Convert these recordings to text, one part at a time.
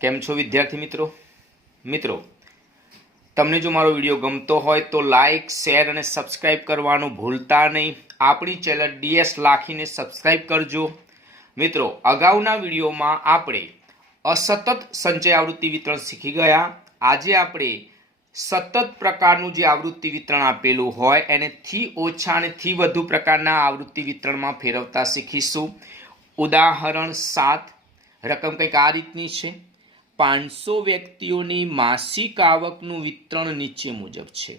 કેમ છો વિદ્યાર્થી મિત્રો તમને જો મારો વિડીયો ગમતો હોય તો લાઇક શેર અને સબસ્ક્રાઇબ કરવાનું ભૂલતા નહીં। આપણી ચેનલ ડીએસ લાખીને સબસ્ક્રાઇબ કરજો। મિત્રો અગાઉના વિડીયોમાં આપણે અસતત સંચય આવૃત્તિ વિતરણ શીખી ગયા। આજે આપણે સતત પ્રકારનું જે આવૃત્તિ વિતરણ આપેલું હોય એને થી ઓછા અને થી વધુ પ્રકારના આવૃત્તિ વિતરણમાં ફેરવતા શીખીશું। ઉદાહરણ 7 રકમ કંઈક આ રીતની છે। 500 વ્યક્તિઓની માસિક આવકનું વિતરણ નીચે મુજબ છે।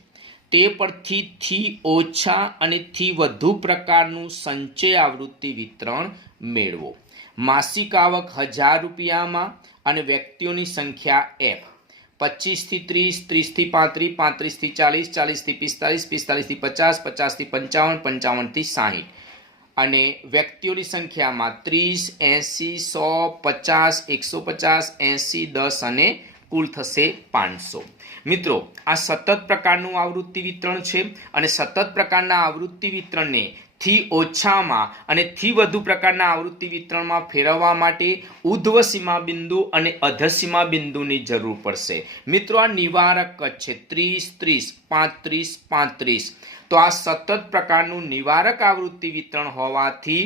તે પરથી થી ઓછા અને થી વધુ પ્રકારનું સંચય આવૃત્તિ વિતરણ મેળવો। માસિક આવક 1000 રૂપિયામાં અને વ્યક્તિઓની સંખ્યા f। 25 થી 30, 30 થી 35, 35 થી 40, 40 થી 45, 45 થી 50, 50 થી 55, 55 થી 60 અને વ્યક્તિઓની સંખ્યામાં 30, 80, 100, 50, 150, 80, 10 અને કુલ થશે 500। મિત્રો આ સતત પ્રકારનું આવૃત્તિ વિતરણ છે અને સતત પ્રકારના આવૃત્તિ વિતરણને થી ઓછામાં અને થી વધુ પ્રકારના આવૃત્તિ વિતરણમાં ફેરવવા માટે ઉધ્વ સીમા બિંદુ અને અધઃ સીમા બિંદુની જરૂર પડશે। મિત્રો આ નિવારક જ છે 30, 30, 35, 35। તો આ સતત પ્રકારનું નિવારક આવૃત્તિ વિતરણ હોવાથી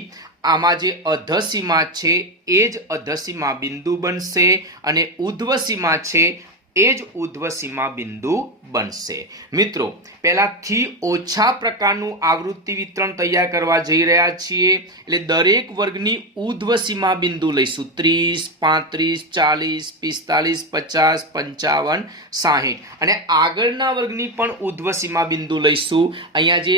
આમાં જે અધઃ સીમા છે એ જ અધઃ સીમા બિંદુ બનશે અને ઉધ્વ સીમા છે એ જ ઉધ્વ સીમા બિંદુ બનશે। મિત્રો પહેલા થી ઓછા પ્રકારનું આવૃત્તિ વિતરણ તૈયાર કરવા જઈ રહ્યા છીએ એટલે દરેક વર્ગની ઉધ્વ સીમા બિંદુ લઈશું 30, 35, 40, 45, 50, 55, 60 અને આગળના વર્ગની પણ ઉધ્વ સીમા બિંદુ લઈશું। અહીંયા જે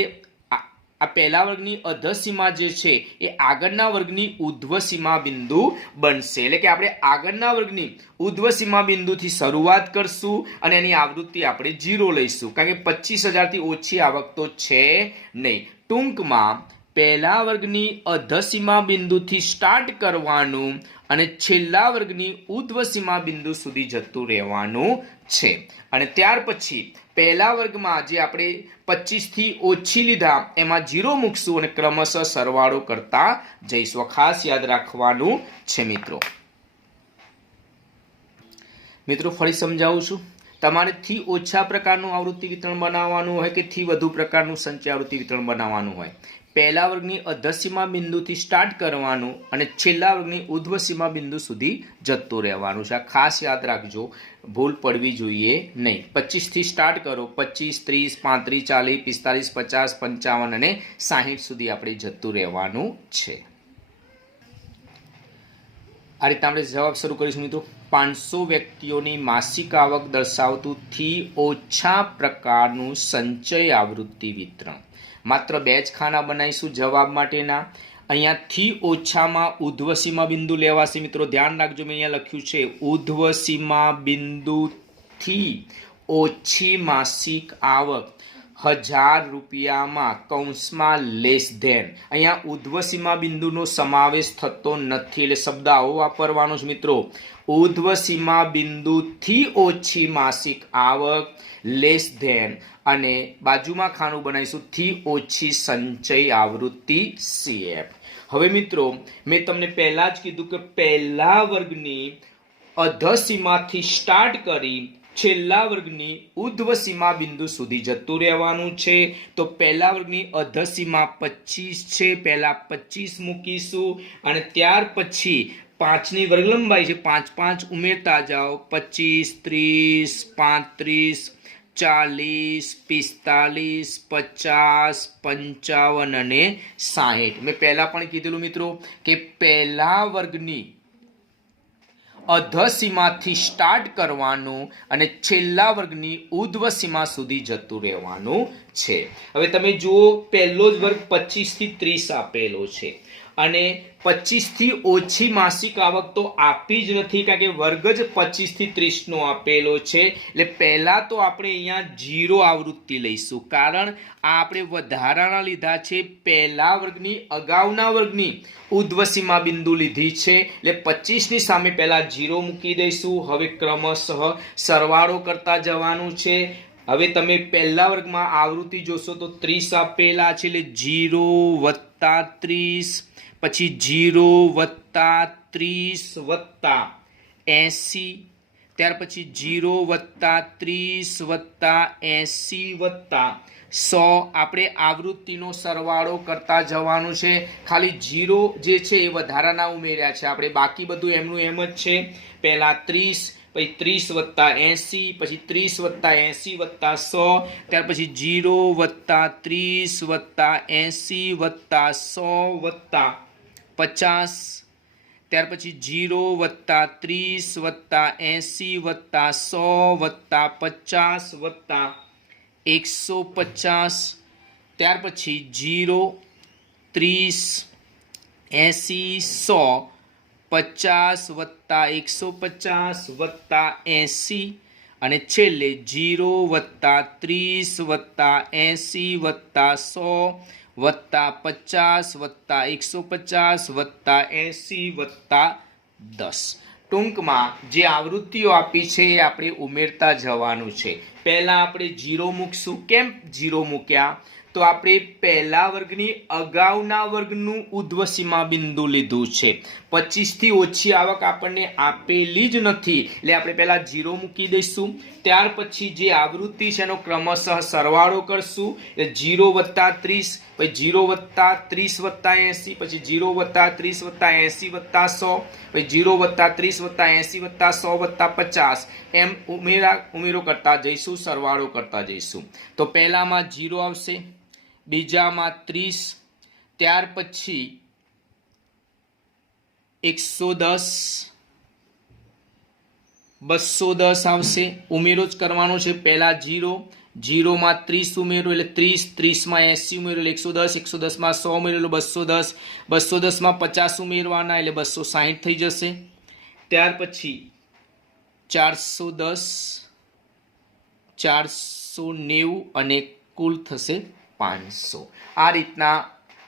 આ પહેલા વર્ગની અધઃ સીમા જે છે એ આગળના વર્ગની ઉધ્વ સીમા બિંદુ બનશે એટલે કે આપણે આગળના વર્ગની ઉધ્વ સીમા બિંદુથી શરૂઆત કરશું અને એની આવૃત્તિ આપણે 0 લઈશું કારણ કે 25,000 થી ઓછી આવક તો છે નહીં। ટૂંકમાં પહેલા વર્ગની અધઃ સીમા બિંદુથી સ્ટાર્ટ કરવાનું અને છેલ્લા વર્ગની ઉધ્વ સીમા બિંદુ સુધી જતું રહેવાનું છે અને ત્યાર પછી પહેલા વર્ગમાં જે આપણે 25 થી ઓછી લીધા એમાં 0 મૂકશું અને ક્રમશઃ સરવાળો કરતા જઈશું। ખાસ યાદ રાખવાનું છે મિત્રો ફરી સમજાવું છું। તમારે થી ઓછા પ્રકારનું આવૃત્તિ વિતરણ બનાવવાનું હોય કે થી વધુ પ્રકારનું સંચય આવૃત્તિ વિતરણ બનાવવાનું હોય પહેલા વર્ગની અધઃ સીમા બિંદુથી સ્ટાર્ટ કરવાનું અને છેલ્લા વર્ગની ઉધ્વ સીમા બિંદુ સુધી જતું રહેવાનું છે। ખાસ યાદ રાખજો, ભૂલ પડવી જોઈએ નહીં। 25 થી સ્ટાર્ટ કરો, 25, 30, 35, 40, 45, 55 અને 60 સુધી આપણે જતું રહેવાનું છે। આ રીતે આપણે જવાબ શરૂ કરીશું મિત્રો। 500 વ્યક્તિઓની માસિક આવક દર્શાવતું થી ઓછા પ્રકારનું સંચય આવૃત્તિ વિતરણ। માત્ર 2 જ ખાના બનાવીશું જવાબ માટેના। અહીંયા થી ઓછામાં ઉધ્વ સીમા બિંદુ લેવાશે મિત્રો, ધ્યાન રાખજો મેં અહીંયા લખ્યું છે ઉધ્વ સીમા બિંદુથી ઓછી માસિક આવક 1000 રૂપિયામાં કૌંસમાં લેસ ધેન। અહીંયા ઉધ્વ સીમા બિંદુનો સમાવેશ થતો નથી એટલે શબ્દ આવો વાપરવાનો છે મિત્રો, ઉધ્વ સીમા બિંદુથી ઓછી માસિક આવક લેસ ધેન અને બાજુમાં ખાનું બનાવીશું થી ઓછી સંચય આવૃત્તિ CF। હવે મિત્રો મેં તમને પહેલા જ કીધું કે પહેલા વર્ગની અધઃ સીમાથી સ્ટાર્ટ કરી છેલ્લા વર્ગની ઉધ્વ સીમા બિંદુ સુધી જતું રહેવાનું છે। તો પહેલા વર્ગની અધઃ સીમા 25 છે, પહેલા 25 મૂકીશું અને ત્યાર પછી 5ની વર્ગ લંબાઈ છે 5, 5 ઉમેરતા જાઓ 25, 30, 35, 40, 45, 55 અને 60। મેં પહેલા પણ કીધેલું મિત્રો કે પહેલા વર્ગની અધઃ સીમાથી સ્ટાર્ટ કરવાનું અને છેલ્લા વર્ગની ઉધ્વ સીમા સુધી જતું રહેવાનું છે। હવે તમે જુઓ પહેલો જ વર્ગ 25 થી 30 આપેલો છે અને 25 થી ઓછી માસિક આવક તો આપી જ નથી કારણ કે વર્ગ જ 25 થી 30 નો આપેલો છે એટલે પહેલા તો આપણે અહીંયા 0 આવૃત્તિ લઈશું કારણ આ આપણે વધારાના લીધા છે। પહેલા વર્ગની અગાઉના વર્ગની ઉધ્વ સીમા બિંદુ લીધી છે એટલે 25 ની સામે પહેલા 0 મૂકી દઈશું। હવે ક્રમશઃ સરવાળો કરતા જવાનું છે। હવે તમે પહેલા વર્ગમાં આવૃત્તિ જોશો તો 30 આપેલા છે એટલે 0 + 30 પછી 0 + 30 + 80, ત્યાર પછી 0 વત્તા 30 વત્તા 80 વત્તા 100. આપણે આવૃત્તિનો સરવાળો કરતા જવાનું છે. ખાલી 0 જે છે એ વધારાના ઉમેર્યા છે આપણે, બાકી બધું એમનું એમ જ છે. પહેલા 30, પછી 30 વત્તા 80, પછી 30 વત્તા 80 વત્તા 100, ત્યાર પછી 0 વત્તા 30 વત્તા 80 વત્તા 100 વત્તા 50, ત્યાર પછી 0 વત્તા 30 વત્તા 80 વત્તા 100 વત્તા 50 વત્તા 150, ત્યાર પછી 0, 30, 80, 100, 50 વત્તા 150 વત્તા 80, અને છેલ્લે 0 વત્તા 30 વત્તા 80 વત્તા 100 વત્તા 50 વત્તા 150 વત્તા 80 વત્તા 10. ટૂંકમાં જે આવૃત્તિઓ આપી છે એ આપણે ઉમેરતા જવાનું છે. પહેલા આપણે 0 મૂકશું. કેમ 0 મૂક્યા? તો આપણે પહેલા વર્ગની અગાઉના વર્ગનું ઉર્ધ્વસીમા બિંદુ લીધું છે. 25 થી ઓછી આવક આપણને આપેલી જ નથી, એટલે આપણે પહેલા 0 મૂકી દઈશું. ત્યાર પછી જે આવૃત્તિ છે એનો ક્રમશઃ સરવાળો કરશું. એટલે 0 વત્તા 30, પછી 0 વત્તા 30 વત્તા 80, પછી 0 વત્તા 30 વત્તા 80 વત્તા 100, પછી 0 વત્તા 30 વત્તા 80 વત્તા 100 વત્તા 50. એમ ઉમેરો કરતા જઈશું, સરવાળો કરતા જઈશું. તો પહેલામાં 0 આવશે, બીજામાં 30, ત્યાર પછી 110, 210 આવશે. ઉમેરો જ કરવાનો છે. પહેલા 0, 0 માં 30 ઉમેરો એટલે 30, 30 માં 80 ઉમેરો એટલે 110, 110 માં 100 ઉમેરો એટલે 210, 210 માં 50 ઉમેરવાના એટલે 260 થઈ જશે. ત્યાર પછી 410, 490 અને કુલ થશે 500. આ રીતના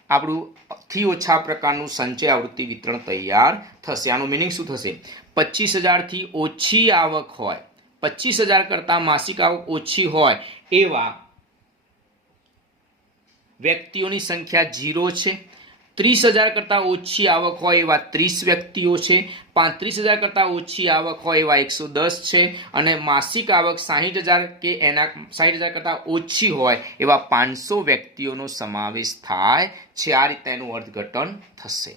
આપણું થી ઓછા પ્રકારનું સંચય આવૃત્તિ વિતરણ તૈયાર થશે. આનું મિનિંગ શું થશે? 25,000 થી ઓછી આવક હોય, 25,000 કરતા માસિક આવક ઓછી હોય એવા વ્યક્તિઓની સંખ્યા 0 છે. 30,000 કરતા ઓછી આવક હોય એવા 30 વ્યક્તિઓ છે. 35,000 કરતા ઓછી આવક હોય એવા 110 છે. અને માસિક આવક 60,000 કે એના 60,000 કરતા ઓછી હોય એવા 500 વ્યક્તિઓનો સમાવેશ થાય છે. આ રીતે એનું અર્થઘટન થશે.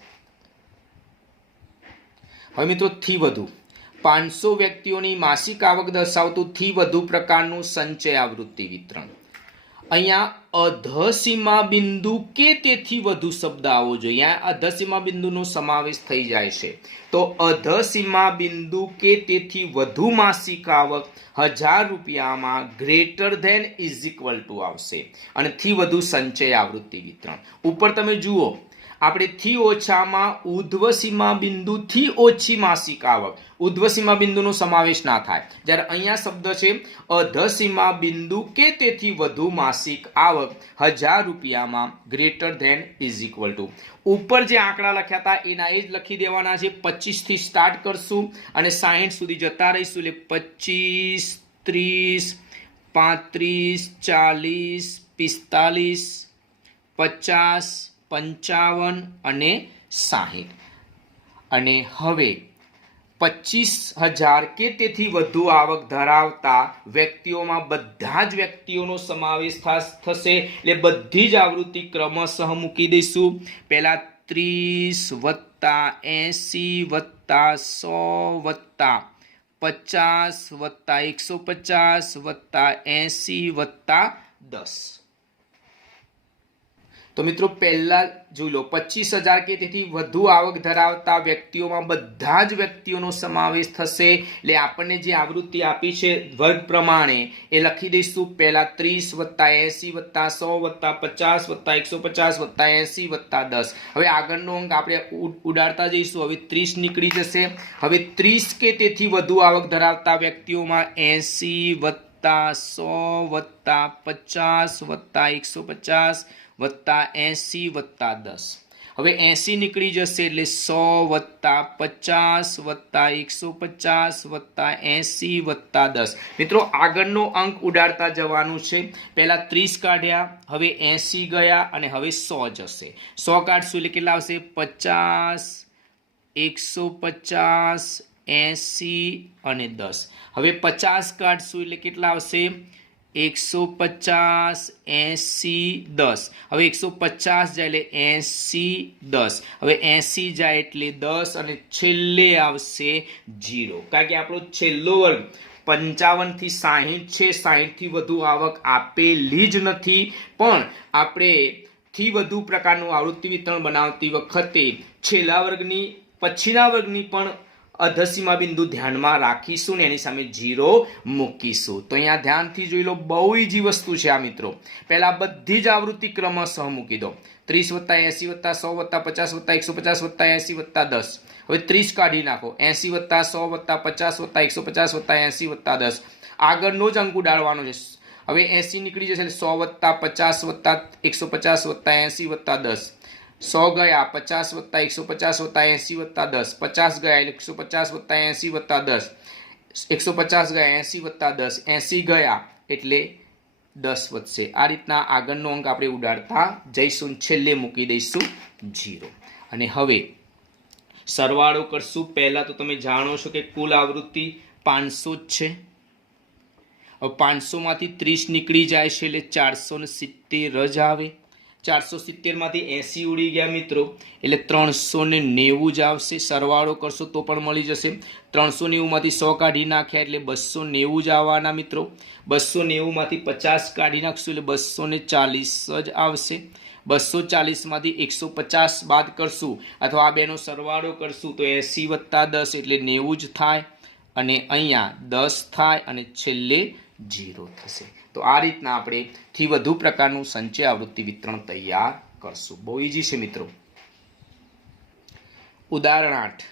હવે મિત્રો, થી વધુ 500 વ્યક્તિઓની માસિક આવક દર્શાવતું થી વધુ પ્રકારનું સંચય આવૃત્તિ વિતરણ. અહીંયા અધસીમા બિંદુ કે તેથી વધુ શબ્દ આવવો જોઈએ. અહીંયા અધસીમા બિંદુનો સમાવેશ થઈ જાય છે. તો અધસીમા બિંદુ કે તેથી વધુ માસિક આવક 1000 રૂપિયામાં greater than is equal to આવશે. અને થી વધુ સંચય આવૃત્તિ વિતરણ ઉપર તમે જુઓ, આપણે થી ઓછામાં ઉર્ધ્વસીમા બિંદુથી ઓછી માસિક આવક, ઉર્ધ્વસીમા બિંદુનો સમાવેશ ના થાય. જ્યારે અહીંયા શબ્દ છે અધસીમા બિંદુ કે તેથી વધુ માસિક આવક 1000 રૂપિયામાં greater than is equal to. ઉપર જે આંકડા લખ્યા હતા એના એ જ લખી દેવાના છે. 25 થી સ્ટાર્ટ કરશું અને 60 સુધી જતા રહીશું. એટલે 25, 30, 35, 40, 45, 50, 55 અને 60. અને હવે 25,000 કે તેથી વધુ આવક ધરાવતા વ્યક્તિઓમાં બધા જ વ્યક્તિઓનો સમાવેશ થશે. એટલે બધી જ આવૃત્તિ ક્રમશઃ મૂકી દઈશું. પહેલા 30 વત્તા 80 વત્તા 100 વત્તા 50 વત્તા 150 વત્તા 80 વત્તા 10. તો મિત્રો, પહેલા જોઈ લો, 25,000 કે તેથી વધુ આવક ધરાવતા વ્યક્તિઓમાં બધા જ વ્યક્તિઓનો સમાવેશ થશે. એટલે આપણને જે આવૃત્તિ આપી છે વર્ગ પ્રમાણે એ લખી દઈશું. પહેલા 30 વત્તા 80 વત્તા 100 વત્તા 50 વત્તા 150 વત્તા 80 વત્તા 10. હવે આગળનો અંક આપણે ઉડાડતા જઈશું. હવે 30 નીકળી જશે. હવે 30 કે તેથી વધુ આવક ધરાવતા વ્યક્તિઓમાં 80 વત્તા 100 વત્તા 50 વત્તા 150 વત્તા 80 વત્તા 10. હવે 80 નીકળી જશે એટલે 100 વત્તા 50 વત્તા 150 વત્તા 80 વત્તા 10. મિત્રો, આગળનો અંક ઉડાડતા જવાનું છે. પહેલા 30 કાઢ્યા, હવે 80 ગયા અને હવે 100 જશે. 100 કાઢશું એટલે કેટલા આવશે? 50, 150, 80 અને 10. હવે 50 કાઢશું એટલે કેટલા આવશે? 150 80 10. હવે 150 જાય એટલે 80 10. હવે 80 જાય એટલે 10 અને છેલ્લે આવશે 0, કારણ કે આપણો છેલ્લો વર્ગ 55 થી 60 છે. 60 થી વધુ આવક આપેલી જ નથી, પણ આપણે થી વધુ પ્રકારનું આવૃત્તિ વિતરણ બનાવતી વખતે છેલ્લા વર્ગની પછીના વર્ગની પણ અધસીમા બિંદુ ધ્યાનમાં રાખીશું ને એની સામે 0 મૂકીશું. તો અહીંયા ધ્યાનથી જોઈ લો, બહુ ઈજી વસ્તુ છે આ મિત્રો. પહેલા બધી જ આવૃત્તિ ક્રમશઃ મૂકી દો. 30 + 80 + 100 + 50 + 150 + 80 10. હવે 30 કાઢી નાખો. 80 + 100 + 50 + 150 + 80 + 10. આગળનો જ અંક ઉડાડવાનો છે. હવે 80 નીકળી જશે એટલે 100 + 50 + 150 + 80 + 10. 100 ગયા, 50 + 150 + 80 + 10. 50 ગયા એટલે 150 + 80 + 10. 150 ગયા 80 + 10. 80 ગયા એટલે 10 વધશે. આ રીતના આગળનો અંક આપણે ઉડાડતા જઈશું, છેલ્લે મૂકી દઈશું 0. અને હવે સરવાળો કરશું. પહેલા તો તમે જાણો છો કે કુલ આવૃત્તિ 500 જ છે. હવે 500 માંથી 30 નીકળી જાય છે એટલે 470 જ આવે. 470 માંથી 80 ઉડી ગયા મિત્રો એટલે 390 જ આવશે. સરવાળો કરશો તો પણ મળી જશે. 390 માંથી 100 કાઢી નાખ્યા એટલે 290 જ આવવાના મિત્રો. 290 માંથી 50 કાઢી નાખશું એટલે 240 જ આવશે. 240 માંથી 150 બાદ કરશું અથવા આ બેનો સરવાળો કરશું તો 80 + 10 એટલે 90 જ થાય, અને અહીંયા 10 થાય અને છેલ્લે 0 થશે. તો આ રીતના આપણે થી વધુ પ્રકારનું સંચય આવૃત્તિ વિતરણ તૈયાર કરશું. બહુ ઈજી છે મિત્રો. ઉદાહરણ 8.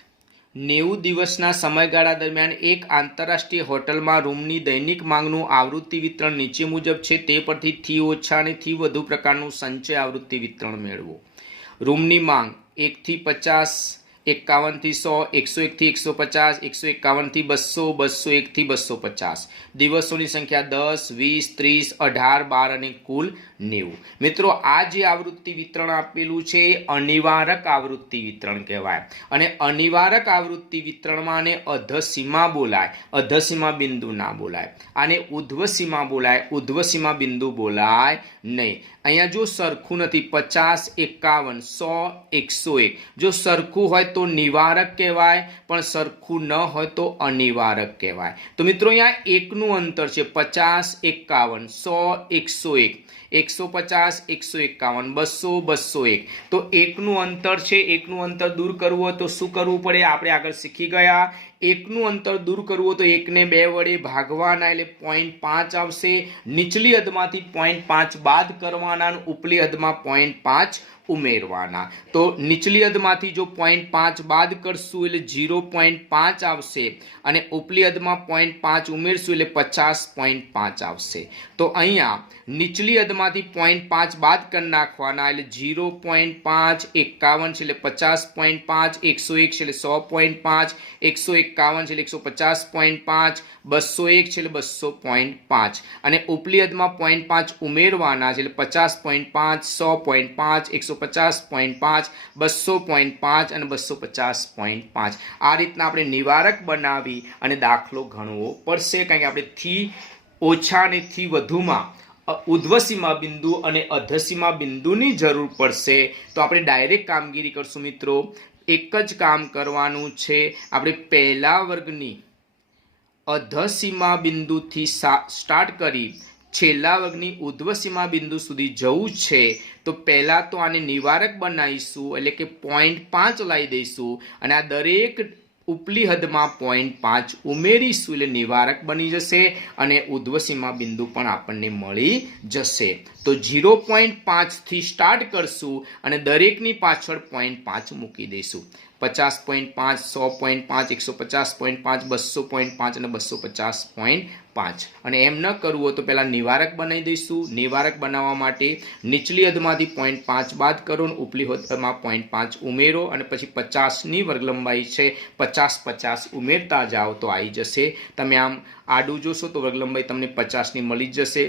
90 દિવસના સમયગાળા દરમિયાન એક આંતરરાષ્ટ્રીય હોટલમાં રૂમની દૈનિક માંગનું આવૃત્તિ વિતરણ નીચે મુજબ છે. તે પરથી થી ઓછા અને થી વધુ પ્રકારનું સંચય આવૃત્તિ વિતરણ મેળવો. રૂમની માંગ 1 થી 50, 51 થી 100, 101 થી 150, 151 થી 200, 201 થી 250. દિવસોની સંખ્યા 10, 20, 30, 18, 12 અને કુલ 90. મિત્રો આ જે આવૃત્તિ વિતરણ આપેલું છે એ અનિવારક આવૃત્તિ વિતરણ કહેવાય, અને અનિવારક આવૃત્તિ વિતરણમાં આને અધસીમા બોલાય, અધસીમા બિંદુ ના બોલાય. આને ઉધ્વસીમા બોલાય, ઉધ્વસીમા બિંદુ બોલાય નહીં. અહીંયા જો સરખું નથી, 50, 51, 100, 101, જો સરખું હોય તો નિવારક કહેવાય, પણ સરખું ન હોય તો અનિવારક કહેવાય. તો મિત્રો અહીંયા એકનું અંતર છે. 50, 51, 100, 101, 150, 151, 200, 201. તો એકનું અંતર છે. એકનું અંતર દૂર કરવું હોય તો શું કરવું પડે? આપણે આગળ શીખી ગયા. એકનું અંતર દૂર કરવું હોય તો 1 ને 2 વડે ભાગવાના એટલે 0.5 આવશે. નીચલી હદમાંથી 0.5 બાદ કરવાના, ઉપલી હદમાં 0.5 ઉમેરવાના. તો નીચલી હદમાંથી જો 0.5 બાદ કરશું એટલે 0.5 આવશે, અને ઉપલી હદમાં 0.5 ઉમેરશું એટલે 50.5 આવશે. તો અહીંયા નીચલી હદમાંથી 0.5 બાદ કરી નાખવાના એટલે 0.5, 51 છે એટલે 50.5, 101 છે એટલે 100.5, 151 છે એટલે 150.5, 201 છે એટલે 200.5, અને ઉપલી હદમાં 0.5 ઉમેરવાના છે એટલે 50.5, 100.5, 150.5, 200.5 અને 250.5. આ રીતના આપણે નિવારક બનાવી અને દાખલો ગણવો પડશે, કારણ કે આપણે થી ઓછા અને થી વધુમાં ઉધ્વસીમા બિંદુ અને અધસીમા બિંદુની જરૂર પડશે. તો આપણે ડાયરેક્ટ કામગીરી કરશું મિત્રો. એક જ કામ કરવાનું છે. આપણે પહેલા વર્ગની અધસીમા બિંદુથી સ્ટાર્ટ કરી છેલ્લા વર્ગની ઉધ્વસીમા બિંદુ સુધી જવું છે. તો પહેલા તો આને નિવારક બનાવીશું, એટલે કે 0.5 લાવી દઈશું, અને આ દરેક ઉપલી હદમાં 0.5 ઉમેરીશું એટલે નિવારક બની જશે, અને ઉધ્વસીમા બિંદુ પણ આપણને મળી જશે. તો 0.5 થી સ્ટાર્ટ કરશું અને દરેકની પાછળ 0.5 મૂકી દઈશું. 50.5, 100.5, 150.5, 200.5 અને 250.5. અને એમ ન કરવું હોય તો પહેલા નિવારક બનાવી દઈશું. નિવારક બનાવવા માટે નીચલી હદમાંથી 0.5 બાદ કરો, ઉપલી હદમાં 0.5 ઉમેરો, અને પછી 50ની વર્ગલંબાઈ છે 50 ઉમેરતા જાઓ તો આવી જશે. તમે આમ આડું જોશો તો વર્ગલંબાઈ તમને 50ની મળી જ જશે.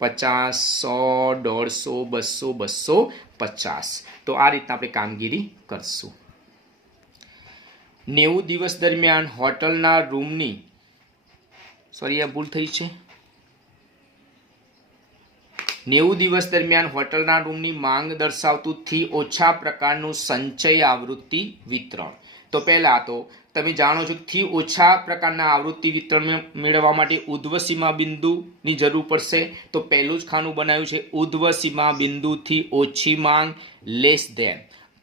50, 100, 150, 200, 250. તો આ રીતના આપણે કામગીરી કરશું. 90 દિવસ દરમિયાન હોટલના રૂમની સોરી આ ભૂલ થઈ છે 90 દિવસ દરમિયાન હોટલના રૂમની માંગ દર્શાવતું થી ઓછા પ્રકારનું સંચય આવૃત્તિ વિતરણ. તો પહેલા તો તમે જાણો છો થી ઓછા પ્રકારના આવૃત્તિ વિતરણ મેળવવા માટે ઉધ્વ સીમા બિંદુની જરૂર પડશે. તો પહેલું જ ખાનું બનાવ્યું છે ઉધ્વ સીમા બિંદુથી ઓછી માંગ લેસ ધેન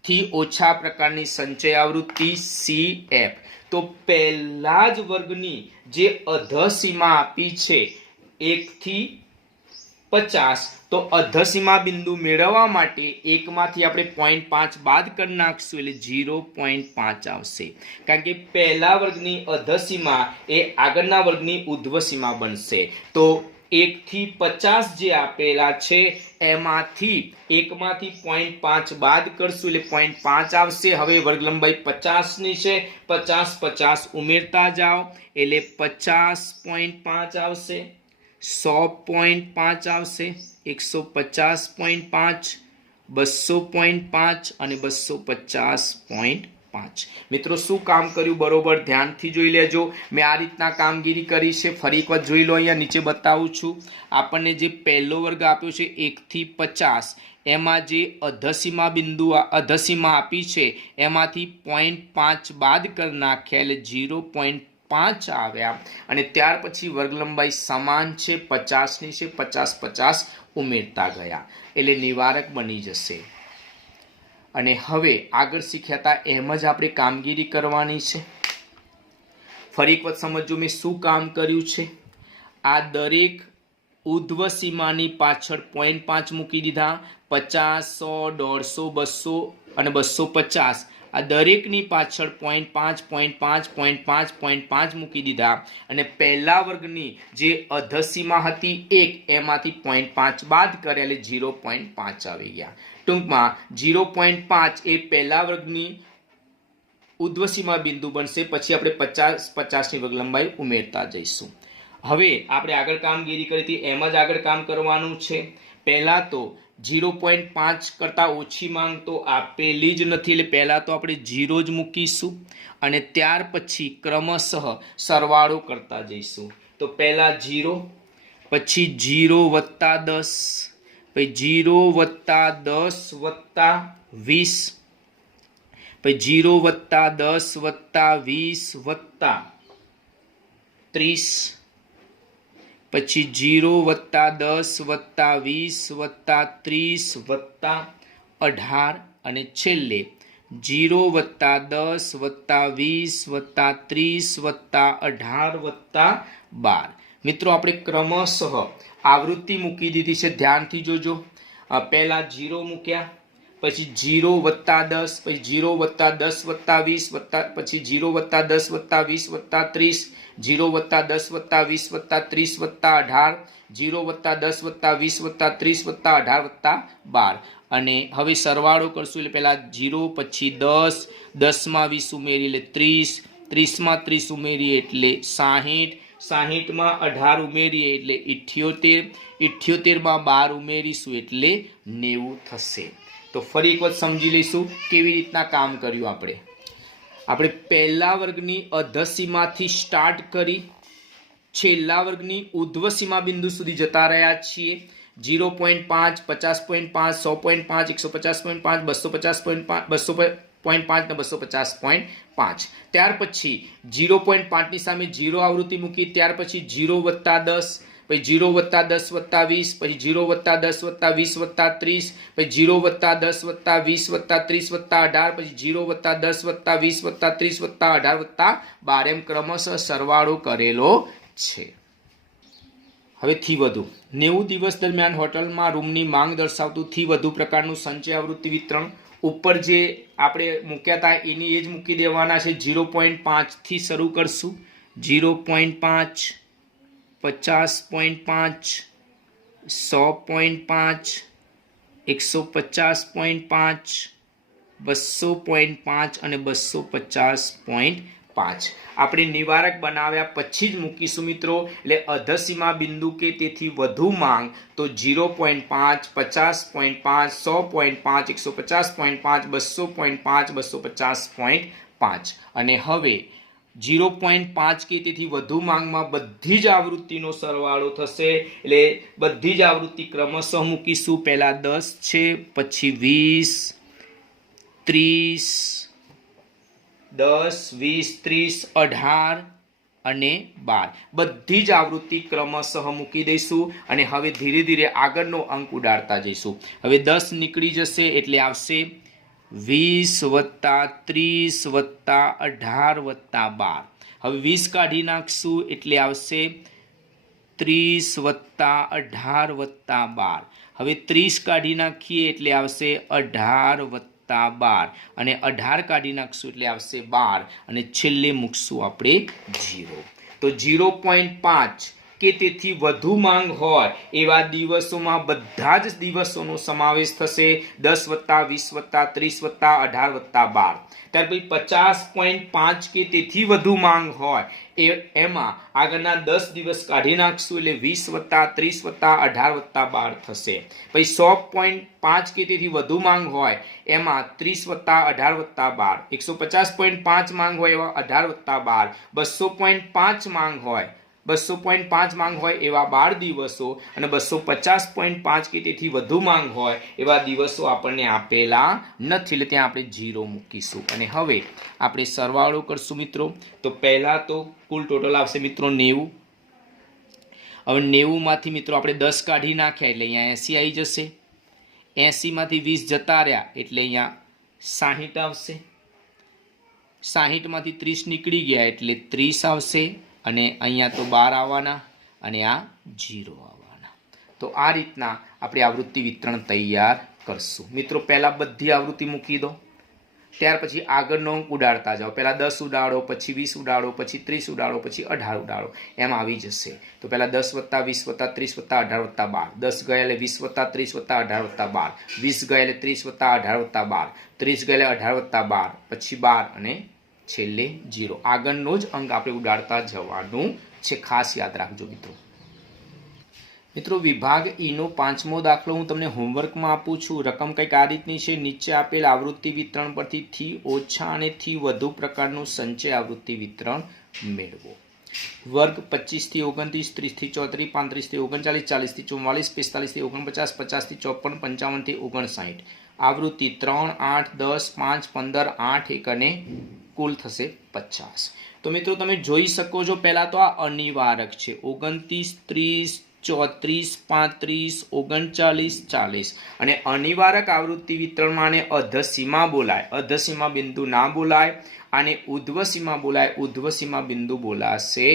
થી ઓછા પ્રકારની સંચય આવૃત્તિ CF. તો પહેલા જ વર્ગની જે અધસીમા આપી છે 1 થી 50, તો અધસીમા બિંદુ મેળવવા માટે એકમાંથી આપણે 0.5 બાદ કરી નાખશું એટલે 0.5 આવશે. કારણ કે પહેલા વર્ગની અધસીમા એ આગળના વર્ગની ઉધ્વસીમા બનશે. તો 1 થી 50 જે આપેલા છે એમાંથી એકમાંથી 0.5 બાદ કરશું એટલે 0.5 આવશે. હવે વર્ગ લંબાઈ 50 ની છે, 50 ઉમેરતા જાઓ એટલે 50.5 આવશે, 100.5 આવશે, 150.5, 200.5 અને 250.5. મિત્રો શું કામ કર્યું બરોબર ધ્યાનથી જોઈ લેજો. મેં આ રીતના કામગીરી કરી છે. ફરી એક વખત જોઈ લો, અહીંયા નીચે બતાવું છું. આપણને જે પહેલો વર્ગ આપ્યો છે 1 થી 50, એમાં જે અધસીમા આપી છે એમાંથી 0.5 બાદ કરી નાખ્યા એટલે 0.5 આવ્યા. અને ત્યાર પછી વર્ગ લંબાઈ સમાન છે, 50 ની છે, 50 ઉમેરતા ગયા એટલે નિવારક બની જશે. અને હવે આગળ શીખ્યા હતા એમ જ આપણે કામગીરી કરવાની છે. ફરી એક વખત સમજો મેં શું કામ કર્યું છે. આ દરેક ઉધ્વ સીમાની પાછળ 0.5 મૂકી દીધા. 50, 100, 150, 200 અને 250 આ દરેકની પાછળ 0.5 મૂકી દીધા. અને પહેલા વર્ગની જે અધસીમા હતી 1 એમાંથી 0.5 બાદ કર્યા એટલે 0.5 આવી ગયા. ટૂંકમાં 0.5 એ પહેલા વર્ગની ઉધ્વસીમા બિંદુ બનશે. પછી આપણે 50 ની વર્ગ લંબાઈ ઉમેરતા જઈશું. હવે આપણે આગળ કામગીરી કરી હતી એમ જ આગળ કામ કરવાનું છે. પહેલા તો 0.5 કરતાં ઓછી માંગ તો આપેલી જ નથી એટલે પહેલા તો આપણે 0 જ મૂકીશું અને ત્યાર પછી ક્રમશઃ સરવાળો કરતા જઈશું. તો પહેલા 0, પછી 0 વત્તા 10, પછી 0 વત્તા 10 વત્તા 20, પછી 0 વત્તા 10 વત્તા 20 વત્તા 30, પછી 0 વત્તા 10 વત્તા 20 વત્તા 30 વત્તા 18 અને છેલ્લે 0 વત્તા 10 વત્તા 20 વત્તા 30 વત્તા 18 વત્તા 12. મિત્રો આપણે ક્રમશઃ આવૃત્તિ મૂકી દીધી છે, ધ્યાનથી જોજો. પહેલા 0 મૂક્યા, પછી 0 વત્તા 10, પછી 0 વત્તા 10 વત્તા 20 વત્તા પછી 0 વત્તા 10 વત્તા 20 વત્તા 30, 0 વત્તા 10 વત્તા 20 વત્તા 30 વત્તા 18, 0 વત્તા 10 વત્તા 20 વત્તા 30 વત્તા 18 વત્તા 12. અને હવે સરવાળો કરશું એટલે પહેલા 0, પછી 10, 10 માં 20 ઉમેરી એટલે 30, 30 માં 30 ઉમેરીએ એટલે 60, 60 માં 18 ઉમેરીએ એટલે 78, 78 માં 12 ઉમેરીશું એટલે 90 થશે. તો ફરી એક વખત સમજી લઈશું કેવી રીતના કામ કર્યું. આપણે પહેલા વર્ગની અધસીમાથી સ્ટાર્ટ કરી છેલ્લા વર્ગની ઉધ્વસીમા બિંદુ સુધી જતા રહ્યા છીએ. 0.5, 50.5, 100.5, 150.5, 250.5, 200.5 ને 250.5. ત્યાર પછી 0.5 ની સામે 0 આવૃત્તિ મૂકી. ત્યાર પછી 0 વત્તા 10, પછી 0 વત્તા 10 વત્તા 20, પછી 0 વત્તા 10 વત્તા 20 વત્તા 30, પછી 0 વત્તા 10 વત્તા 20 વત્તા 30 વત્તા 18, પછી 0 વત્તા 10 વત્તા 20 વત્તા 30 વત્તા 18 વત્તા 12 એમ ક્રમશઃ સરવાળો કરેલો છે. હવે થી વધુ 90 દિવસ દરમિયાન હોટલમાં રૂમની માંગ દર્શાવતું થી વધુ પ્રકારનું સંચય આવૃત્તિ વિતરણ ઉપર જે આપણે મૂક્યા હતા એની એ જ મૂકી દેવાના છે. 0.5 થી શરૂ કરશું. 0.5, 50.5, 100.5, 150.5, 200.5 અને 250.5. આપણે નિવારક બનાવ્યા પછી જ મૂકીશું મિત્રો. એટલે અધસીમા બિંદુ કે તેથી વધુ માંગ તો 0.5, 50.5, 100.5, 150.5, 200.5, 250.5. 5 અને હવે 0.5 કે તેથી વધુ માંગમાં બધી જ આવૃત્તિનો સરવાળો થશે એટલે બધી જ આવૃત્તિ ક્રમશઃ મૂકીશું પહેલા 10 છે પછી 20 30 10 20 30 18 અને 12 બધી જ આવૃત્તિ ક્રમશઃ મૂકી દઈશું અને હવે ધીરે ધીરે આગળનો અંક ઉડાડતા જઈશું હવે 10 નીકળી જશે એટલે આવશે 20 વત્તા 30 વત્તા 18 વત્તા 12 હવે 20 કાઢી નાખશું એટલે આવશે 30 વત્તા 18 વત્તા 12 હવે 30 કાઢી નાખીએ એટલે આવશે 18 વત્તા 12 અને 18 કાઢી નાખશું એટલે આવશે 12 અને છેલ્લે મૂકશું આપણે 0 તો 0.5 કે તેથી વધુ માંગ હોય એવા દિવસોમાં બધા જ દિવસોનો સમાવેશ થશે 10 વત્તા 20 વત્તા 30 વત્તા 18 વત્તા 12 ત્યાર પછી 50.5 કે તેથી વધુ માંગ હોય એમાં આગળના 10 દિવસ કાઢી નાખશું એટલે 20 વત્તા 30 વત્તા 18 વત્તા 12 થશે પછી 100.5 કે તેથી વધુ માંગ હોય એમાં 30 વત્તા 18 વત્તા 12 150.5 માંગ હોય એવા 18 વત્તા 12 200.5 માંગ હોય 200.5 માંગ હોય એવા 12 દિવસો અને 250.5 કે તેથી વધુ માંગ હોય એવા દિવસો આપણને આપેલા નથી એટલે ત્યાં આપણે 0 મૂકીશું અને હવે આપણે સરવાળો કરશું મિત્રો તો પહેલા તો કુલ ટોટલ આવશે મિત્રો 90 હવે 90 માંથી મિત્રો આપણે 10 કાઢી નાખ્યા એટલે અહીંયા 80 આવી જશે 80 માંથી 20 જતા રહ્યા એટલે અહીંયા 60 આવશે 60 માંથી 30 નીકળી ગયા એટલે 30 આવશે અને અહીંયા તો 12 આવવાના અને આ 0 આવવાના તો આ રીતના આપણે આવૃત્તિ વિતરણ તૈયાર કરશું મિત્રો પહેલા બધી આવૃત્તિ મૂકી દો ત્યાર પછી આગળનો અંક ઉડાડતા જાઓ પહેલા 10 ઉડાડો પછી 20 ઉડાડો પછી 30 ઉડાડો પછી 18 ઉડાડો એમ આવી જશે તો પહેલા 10 વત્તા 20 વત્તા 30 વત્તા 18 વત્તા 12 10 ગયા એટલે 20 વત્તા 30 વત્તા 18 વત્તા 12 20 ગયા એટલે 30 વત્તા 18 વત્તા 12 30 ગયા એટલે 18 વત્તા 12 પછી 12 અને છેલ્લે 0 આગળનો જ અંક આપણે ઉડાડતા જવાનું છે ખાસ યાદ રાખજો મિત્રો વિભાગ ઈ નો 5મો દાખલો હું તમને હોમવર્કમાં આપું છું રકમ કંઈક આ રીતની છે નીચે આપેલ આવૃત્તિ વિતરણ પરથી થી ઓછા અને થી વધુ પ્રકારનું સંચય આવૃત્તિ વિતરણ મેળવો વર્ગ 25 થી 29 30 થી 34 35 થી 39 40 થી 44 45 થી 49 50 થી 54 55 થી 59 આવૃત્તિ 3 8 10 5 15 8 1 અને કુલ થશે 50 તો મિત્રો તમે જોઈ શકો છો પહેલા તો આ અનિવારક છે 29 30 34 35 39 40 અને અનિવારક આવૃત્તિ વિતરણમાં અધસીમા બોલાય અધસીમા બિંદુ ના બોલાય આને ઉધ્વસીમા બોલાય ઉધ્વસીમા બિંદુ બોલાશે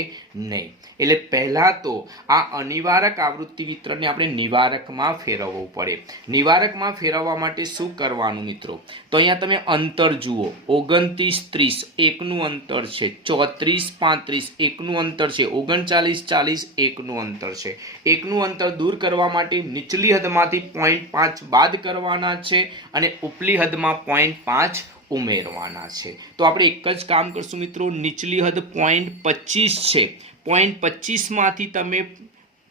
નહીં એટલે પહેલા તો આ અનિવારક આવૃત્તિ વિતરણને આપણે નિવારકમાં ફેરવવું પડે નિવારકમાં ફેરવવા માટે શું કરવાનું મિત્રો તો અહીંયા તમે અંતર જુઓ 29 30 એકનું અંતર છે 34 35 એકનું અંતર છે 39 40 એકનું અંતર છે એકનું અંતર દૂર કરવા માટે નીચલી હદમાંથી 0.5 બાદ કરવાના છે અને ઉપલી હદમાં 0.5 ઉમેરવાના છે તો આપણે એક જ કામ કરશું મિત્રો નીચલી હદ 0.25 છે 0.25 માંથી તમે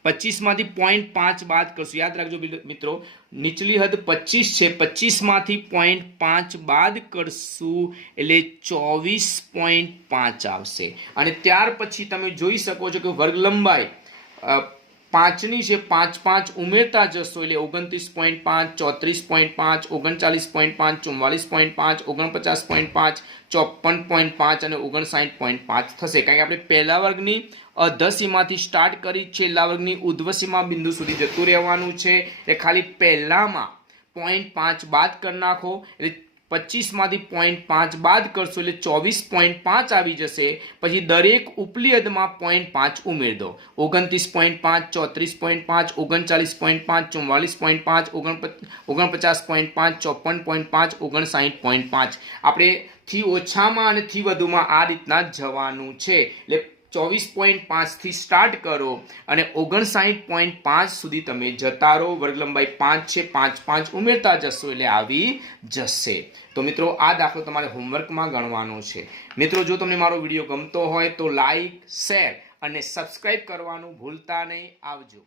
25 માંથી 0.5 બાદ કરશું યાદ રાખજો મિત્રો નીચલી હદ 25 છે 25 માંથી 0.5 બાદ કરશું એટલે 24.5 આવશે અને ત્યાર પછી તમે જોઈ શકો છો કે વર્ગ લંબાઈ 5ની છે 5 5 ઉમેરતા જશો એટલે 29.5 34.5 39.5 44.5 49.5 54.5 અને 59.5 થશે કારણ કે આપણે પહેલા વર્ગની અધસીમાથી સ્ટાર્ટ કરી છેલ્લા વર્ગની ઉધ્વસીમા બિંદુ સુધી જતું રહેવાનું છે એટલે ખાલી પહેલામાં 0.5 બાદ કરી નાખો એટલે 25 માંથી 0.5 બાદ કરશો એટલે 24.5 આવી જશે પછી દરેક ઉપલી હદમાં 0.5 ઉમેર દો 29.5 34.5 39.5 44.5 49.5 54.5 59.5 આપણે થી ઓછામાં અને થી વધુમાં આ રીતના જવાનું છે એટલે 24.5 થી સ્ટાર્ટ કરો અને 59.5 સુધી તમે જતા રહો વર્ગ લંબાઈ 5 છે 5 5 ઉમેરતા જશો એટલે આવી જશે તો મિત્રો આ દાખલો તમારે હોમવર્કમાં ગણવાનો છે મિત્રો જો તમને મારો વિડીયો ગમતો હોય તો લાઈક શેર અને સબસ્ક્રાઇબ કરવાનું ભૂલતા નહીં આવજો